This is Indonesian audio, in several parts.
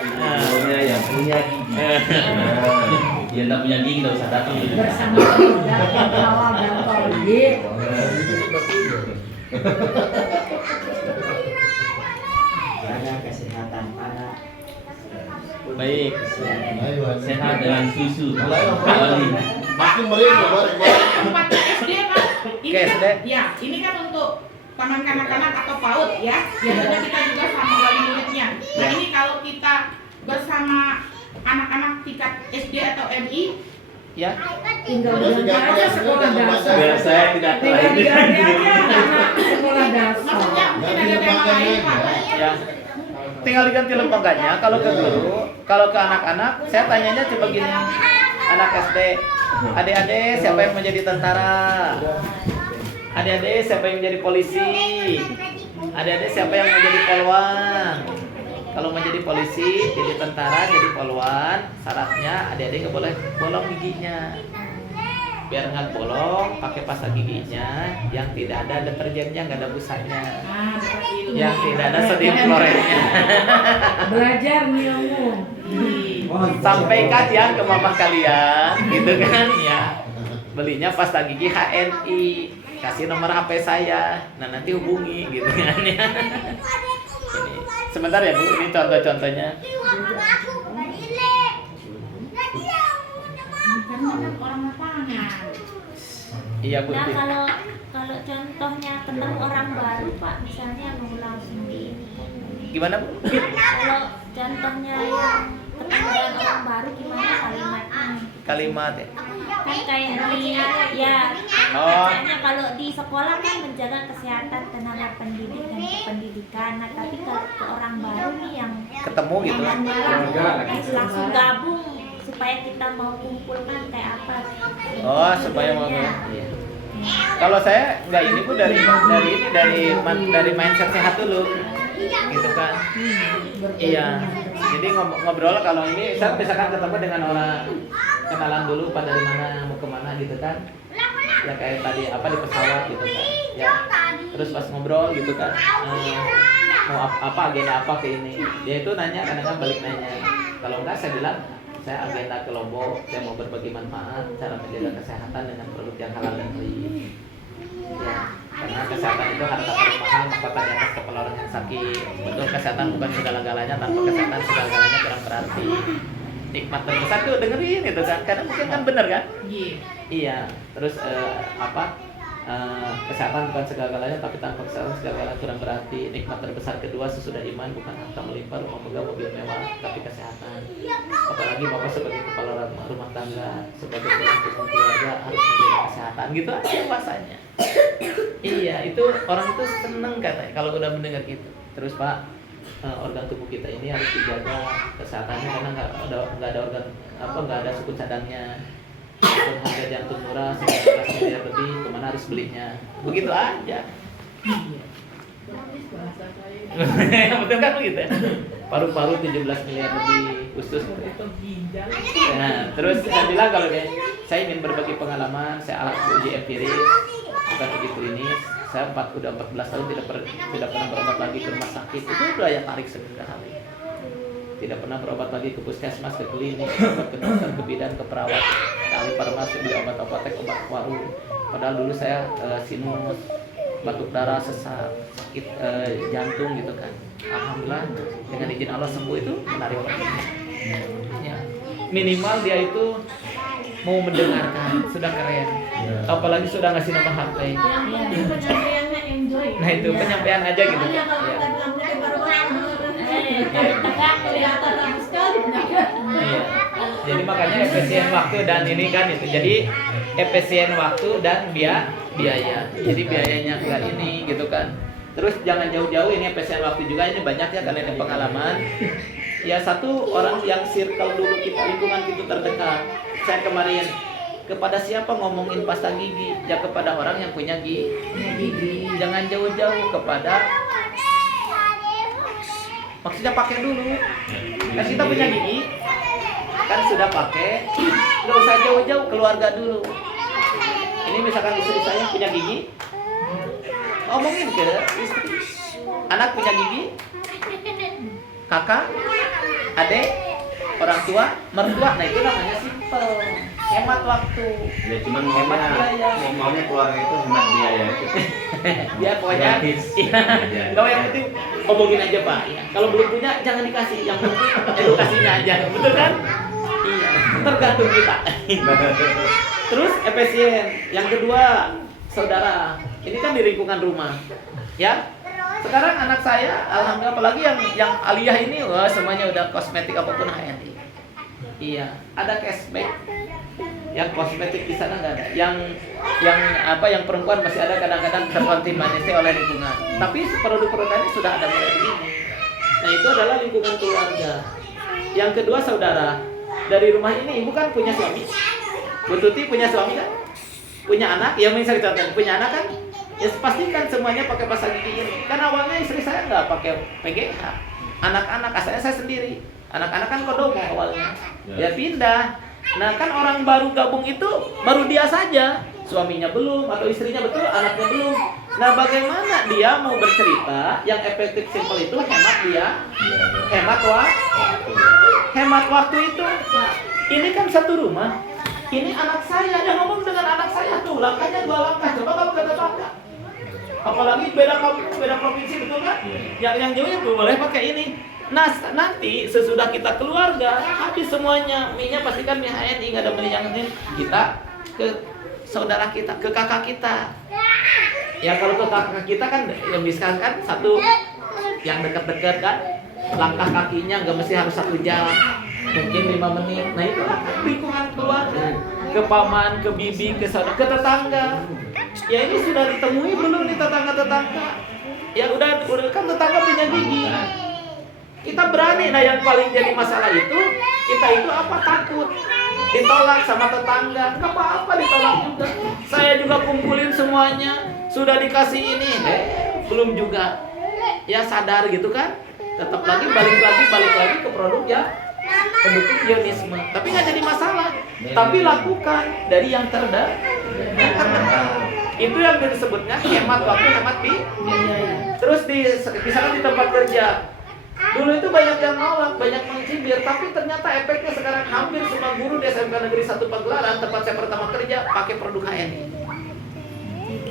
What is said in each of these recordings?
Ibunya yang punya gigi. Dia tak punya gigi nggak usah datang. Bersama Dr. Halal dan Tolik. Jaga kesehatan anak. Baik. Ayo, Sehat dengan susu. makin meribu bareng-bareng. Tempatnya SD kan? Ini Oke, kan, SD. ya, ini kan untuk taman kanak-kanak atau PAUD ya. Biasanya kita juga sama wali muridnya. Nah ini kalau kita bersama anak-anak tingkat SD atau MI, Ya. Tinggal diganti aja sekolah dasar. Biar saya tidak Tinggal terlalu. diganti aja anak sekolah dasar. maksudnya mungkin ada tema lain Pak. Ya. Tinggal diganti lembaganya. Kalau ke guru, kalau ke anak-anak, saya tanyanya coba gini. Anak SD, adik-adik siapa yang menjadi tentara? Adik-adik siapa yang menjadi polisi? Adik-adik siapa yang menjadi polwan? Kalau menjadi polisi, jadi tentara, jadi polwan, syaratnya adik-adik nggak boleh bolong giginya. Biar nggak bolong, pakai pasta giginya yang tidak ada deterjennya, nggak ada busanya, Nah, seperti itu. yang tidak ada sodium kloretnya. Belajar nih kamu. Sampaikan ya ke mama kalian, gitu kan ya. Belinya pasta gigi HNI, kasih nomor HP saya, nah nanti hubungi, gitu kan ya. Ini. Sebentar ya Bu, ini contoh-contohnya. Karena kan orang lapangan. Iya Bu. Nah kalau contohnya ketemu orang baru Pak, misalnya mau langsung di Gimana Bu? kalau contohnya yang ketemu dengan orang baru gimana kalimatnya? Kalimat ya. Kan kayak di ya Oh. misalnya kalau di sekolah kan menjaga kesehatan tenaga pendidik dan kependidikan. Nah tapi kalau ke orang baru nih yang Ketemu gitu. langsung gabung supaya kita mau kumpulkan kayak apa? Oh, supaya mau. Iya. Iya. Kalau saya nggak ini Bu dari mindset sehat dulu. Gitu kan. Iya. Jadi ngobrol kalau ini saya misalkan ketemu dengan orang, kenalan dulu pada dari mana mau kemana gitu kan. Ya kayak tadi apa di pesawat gitu kan. Ya. Terus pas ngobrol gitu kan. Mau apa agenda apa ke ini. Dia itu nanya kadang-kadang balik nanya. Kalau enggak saya bilang saya agenda ke Lombok, saya mau berbagi manfaat cara menjaga kesehatan dengan produk yang halal dan free. Ya, karena kesehatan itu harta paling mahal, mahkota di atas kepala orang yang sakit. Betul, kesehatan bukan segala-galanya, tanpa kesehatan segala-galanya kurang berarti. Nikmat terbesar tuh dengerin itu kan, karena mungkin kan bener kan? Iya. Iya, terus kesehatan bukan segala-galanya, tapi tanpa kesehatan segala-galanya kurang berarti. Nikmat terbesar kedua sesudah iman bukan harta melimpah, rumah megah, mobil mewah, tapi kesehatan. Apalagi bapak sebagai kepala rumah tangga, sebagai tulang punggung keluarga harus menjaga kesehatan, gitu aja bahasanya. Iya, itu orang itu seneng katanya kalau udah mendengar gitu. Terus Pak, organ tubuh kita ini harus dijaga kesehatannya karena nggak ada organ nggak ada suku cadangnya. Untuk harga jantung murah 19 miliar lebih, kemana harus belinya? Begitu aja. Betul kan begitu ya? Paru-paru 17 miliar lebih, usus. Nah, terus saya bilang kalau saya ingin berbagi pengalaman, saya alat uji empiris, bukan uji klinis. Saya udah 14 tahun tidak pernah berobat lagi ke rumah sakit. Itu udah ya tarik sekali. Tidak pernah berobat lagi ke puskesmas, ke klinik, ke dokter, ke bidan, ke perawat, ke ahli farmasi, beli obat apotek, obat warung. Padahal dulu saya sinus, batuk darah, sesak, sakit jantung gitu kan. Alhamdulillah dengan izin Allah sembuh itu menarik banget. Ya. Minimal dia itu mau mendengarkan, sudah keren. Apalagi sudah ngasih nomor HP. Penyampaiannya enjoy. Nah itu penyampaian aja gitu. Makanya kalau Ya. kita bilang mungkin baru kelihatan bagus sekali. Iya. Jadi makanya efisien waktu dan ini kan itu. Jadi efisien waktu dan biaya. Jadi biayanya enggak ini gitu kan. Terus jangan jauh-jauh, ini efisien waktu juga, ini banyak ya kalian yang pengalaman. Ya satu orang yang circle dulu kita, lingkungan kita terdekat. Saya kemarin kepada siapa ngomongin pasta gigi? Ya kepada orang yang punya gigi. Jangan jauh-jauh kepada, maksudnya pakai dulu. Kan kita punya gigi, kan sudah pakai, nggak usah jauh-jauh, keluarga dulu. Ini misalkan istri saya punya gigi, omongin ke istri, anak punya gigi, kakak, adek, orang tua, mertua. Nah itu namanya simple, hemat waktu. Ya cuman Hemat biaya. maunya keluarga itu hemat biaya. Dia pokoknya Gratis. iya. Kalau yang penting omongin aja Pak. Ya. Kalau belum punya jangan dikasih, yang penting edukasinya aja, betul kan? Iya, tergantung kita. Terus efisien. Yang kedua, saudara, ini kan di lingkungan rumah, ya. Sekarang anak saya, alhamdulillah, apalagi yang aliyah ini, wah semuanya udah kosmetik apapun HNI. Iya, ada cashback. Yang kosmetik di sana nggak ada. Yang perempuan masih ada kadang-kadang terkontaminasi oleh lingkungan. Tapi produk-produknya sudah ada mulai ini. Nah itu adalah lingkungan keluarga. Yang kedua saudara, dari rumah ini ibu kan punya suami. Bu Tuti punya suami kan? Punya anak, ya misalnya contohnya punya anak kan? Ya pastikan semuanya pakai pasang gigi ini. Karena awalnya istri saya nggak pakai PGH. Anak-anak asalnya saya sendiri. Anak-anak kan kodomo awalnya. Ya pindah. Nah kan orang baru gabung itu baru dia saja, suaminya belum atau istrinya betul, anaknya belum. Nah bagaimana dia mau bercerita yang efektif simple itu hemat dia, hemat waktu itu. Ini kan satu rumah, ini anak saya, dia ngomong dengan anak saya tuh langkahnya 2 langkah, coba kamu ke tetangga. Apalagi beda kampung, beda provinsi betul kan? Yang jauhnya boleh pakai ini. Nah nanti sesudah kita keluarga habis semuanya, mie-nya pastikan mie HNI, nggak ada beli yang lain. Kita ke saudara kita, ke kakak kita. Ya kalau ke kakak kita kan yang bisa kan satu yang dekat-dekat kan, langkah kakinya nggak mesti harus 1 jam, mungkin 5 menit. Nah itu lingkungan keluarga, ke paman, ke bibi, ke saudara, ke tetangga. Ya ini sudah ditemui belum nih tetangga-tetangga? Ya udah kan tetangga punya gigi. Kita berani. Nah yang paling jadi masalah itu kita itu apa, takut ditolak sama tetangga. Nggak apa-apa ditolak juga. Saya juga kumpulin semuanya, sudah dikasih ini, belum juga ya sadar gitu kan. Tetap lagi balik lagi ke produk ya pendukung ionisme. Tapi nggak jadi masalah. Tapi lakukan dari yang terdekat. Itu yang disebutnya hemat waktu, hemat biaya. Terus misalkan di tempat kerja, dulu itu banyak yang nolak, banyak mencibir, tapi ternyata efeknya sekarang hampir semua guru di SMK Negeri 1 Pagelaran tempat saya pertama kerja pakai produk HNI.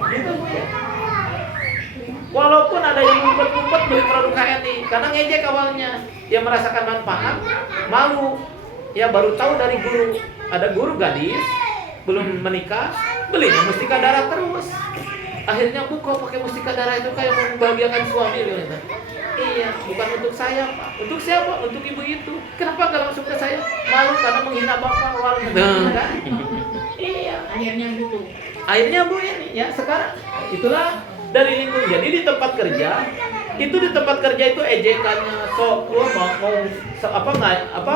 Gitu Bu ya. Walaupun ada yang ngumpet-ngumpet beli produk HNI karena ngejek awalnya, dia merasakan manfaat, malu. Ya baru tahu dari guru, ada guru gadis belum menikah, belinya mustika darah terus. Akhirnya Bu kok pakai mustika darah itu kayak membahagiakan suami loh. Iya, bukan untuk saya Pak. Untuk siapa? Untuk ibu itu. Kenapa nggak langsung ke saya? Malu karena menghina bapak awalnya. Kan? Iya. Akhirnya Bu ini ya sekarang itulah dari lingkungan. Jadi di tempat kerja itu ejekannya sok lu mau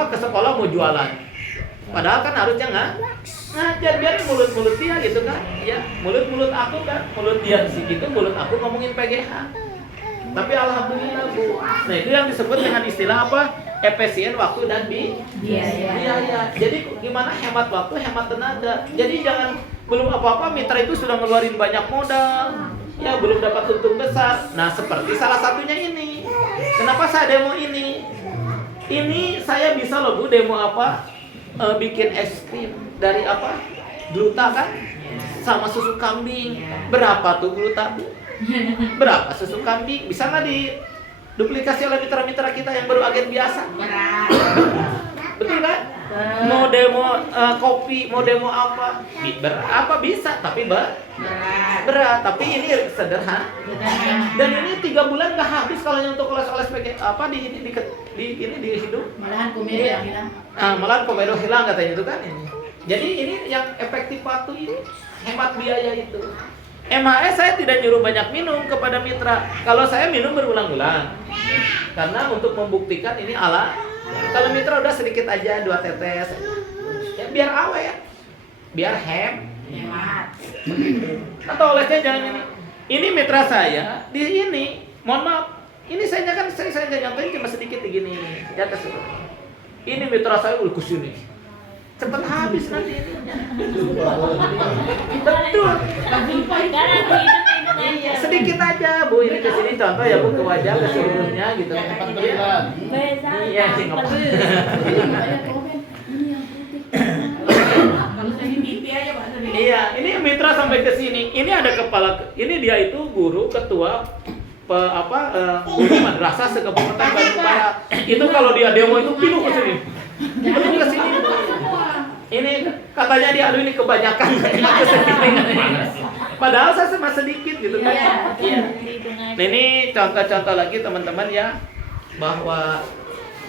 ke sekolah mau jualan. Padahal kan harusnya nggak ngajar, biar mulut dia gitu kan. Ya, mulut aku kan, mulut dia segitu, mulut aku ngomongin PGH. Tapi alhamdulillah Bu. Nah itu yang disebut dengan istilah apa? Efisien waktu dan biaya. Jadi gimana hemat waktu, hemat tenaga. Jadi jangan belum apa-apa mitra itu sudah ngeluarin banyak modal, ya belum dapat untung besar. Nah seperti salah satunya ini. Kenapa saya demo ini? Ini saya bisa loh Bu demo apa? Bikin es krim dari apa? Gluta kan? Sama susu kambing. Berapa tuh gluta Bu? Berapa susu kambing? Bisa nggak diduplikasi oleh mitra-mitra kita yang baru agen biasa? Betul kan? Mau demo kopi, mau demo apa? Bisa, tapi berat. Tapi ini sederhana. Dan ini 3 bulan nggak habis kalau yang untuk oles-oles apa di hidung. Malahan komedo hilang. Malahan komedo hilang katanya itu kan ini. Jadi ini yang efektif waktu ini, hemat biaya itu. MHS saya tidak nyuruh banyak minum kepada mitra. Kalau saya minum berulang-ulang. Karena untuk membuktikan ini ala. Kalau mitra udah sedikit aja 2 tetes. Ya biar awet. Biar hemat. Atau olesnya jangan ini. Ini mitra saya di ini. Mohon maaf. Ini saya nyontohin cuma sedikit begini di atas itu. Ini mitra saya udah kesini. Cepat habis nanti ininya. Betul. Iya, sedikit aja Bu, ini ke sini contoh ya Bu, ke wajah, ke seluruhnya gitu. Cepat Iya. berikan. Beza Iya, sih, nggak Kalau saya mimpi aja Pak Sri. Iya, ini mitra sampai ke sini. Ini ada kepala, ini dia itu guru ketua guru madrasah se-Kabupaten Bandung Barat. Itu kalau dia demo itu pinuh ke sini. Pinuh ke sini. Ini katanya dia, aduh ini kebanyakan. Padahal saya cuma sedikit gitu kan. Iya. Nah, ini contoh-contoh lagi teman-teman ya, bahwa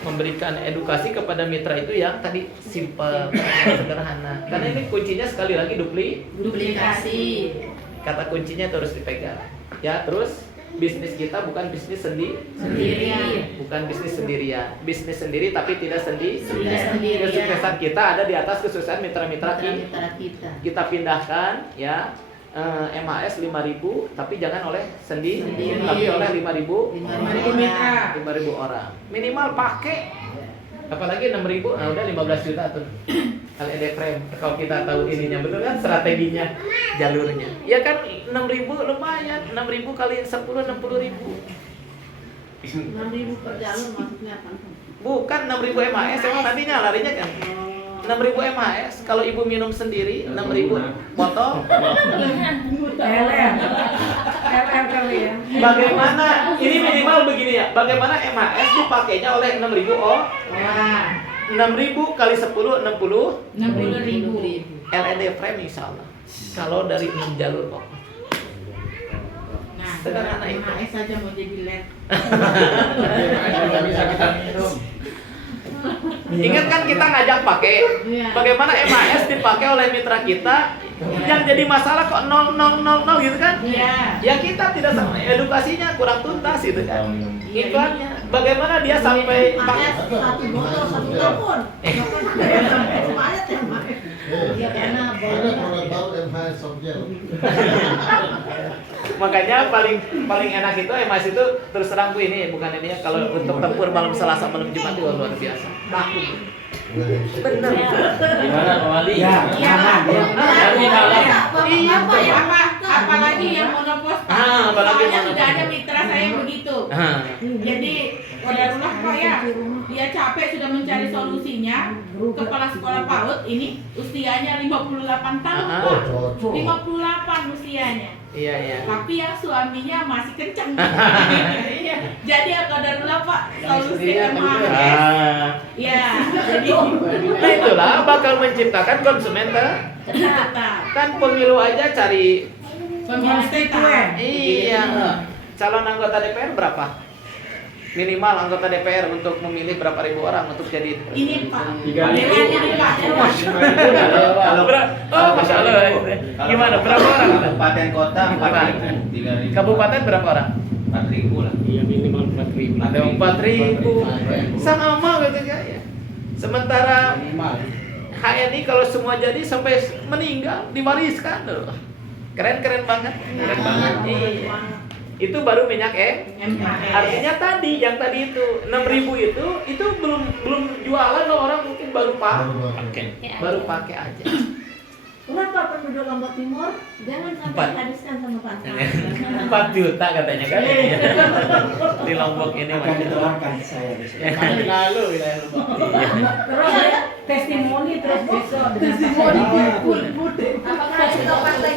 memberikan edukasi kepada mitra itu yang tadi simpel, sederhana. Karena ini kuncinya sekali lagi Duplikasi. kata kuncinya terus dipegang. Ya, terus bisnis kita bukan bisnis Sendirian. bukan bisnis sendirian. Bisnis sendiri tapi tidak Tidak sendirian. Kesuksesan kita ada di atas kesuksesan mitra-mitra kita. Kita pindahkan ya, MHS 5.000 tapi jangan oleh sendiri, tapi oleh 5.000 mitra. 5.000 orang. Minimal pakai, apalagi 6.000, nah udah 15 juta tuh. LED frame, kalau kita tahu ininya betul kan, strateginya, jalurnya. Ya kan 6.000 lumayan, 6.000 kali 10 60.000. 6.000 per jalur maksudnya apa? Bukan 6.000 MHS, emang nantinya larinya kan 6.000 MHS. Kalau ibu minum sendiri 6.000 botol. LR kali ya. Bagaimana? Ini minimal begini ya. Bagaimana MHS dipakainya oleh 6.000 Wah, 6.000 kali 10 60 60.000. LED frame insya Allah. Kalau dari 6 jalur kok. Nah, Sederhana itu. MHS saja mau jadi LED. Tidak bisa kita minum. Ingat kan kita ngajak pakai. Iya. Bagaimana MHS dipakai oleh mitra kita? Yang jadi masalah kok 0 gitu kan? Iya. Ya kita tidak sama, edukasinya kurang tuntas gitu kan. Iklannya, bagaimana dia sampai pakai? Satu botol, satu telepon. Semangat ya, Mak. Ya karena ada produk baru MHS Softgel. Makanya paling enak itu MHS itu terus terang Bu, ini bukan ini ya, kalau untuk tempur malam Selasa malam Jumat itu luar biasa. Baku. Bener. Gimana Pak Wali? Ya, aman ya. Iya, Apalagi yang monopos. apalagi Soalnya monopos. sudah ada mitra saya yang begitu. Jadi qadarullah Pak ya, dia capek sudah mencari solusinya. Kepala sekolah PAUD ini usianya 58 tahun. Oh, cocok. 58 usianya. Iya. Tapi yang suaminya masih kenceng. Iya. Jadi ya qadarullah Pak, solusi MHS. Ya, jadi Nah itulah bakal menciptakan konsumen tetap kan pemilu aja cari. pemilu Konstituen. Iya. Calon anggota DPR berapa? Minimal anggota DPR untuk memilih berapa ribu orang untuk jadi ini Pak. 3.000. Dewan ini Pak. Kalau Masya Allah. Gimana? Berapa orang? Kabupaten kota 4.000. 3.000. Kabupaten berapa orang? 4.000 lah. Iya minimal 4.000. Ada 4.000. Sama gitu ya. Sementara HNI kalau semua jadi sampai meninggal diwariskan loh. Keren banget. Keren banget. Iya. Itu baru minyak MHS. Artinya tadi yang tadi itu 6.000 itu belum jualan loh, orang mungkin baru pakai aja. Berapa penduduk Lombok Timur? Jangan sampai Empat. habiskan sama pasangan. 4 juta katanya kan di Lombok ini. Akan ditularkan saya besok. Lalu wilayah Lombok. Terus ya, testimoni terus besok dengan Testimoni. Apakah itu partai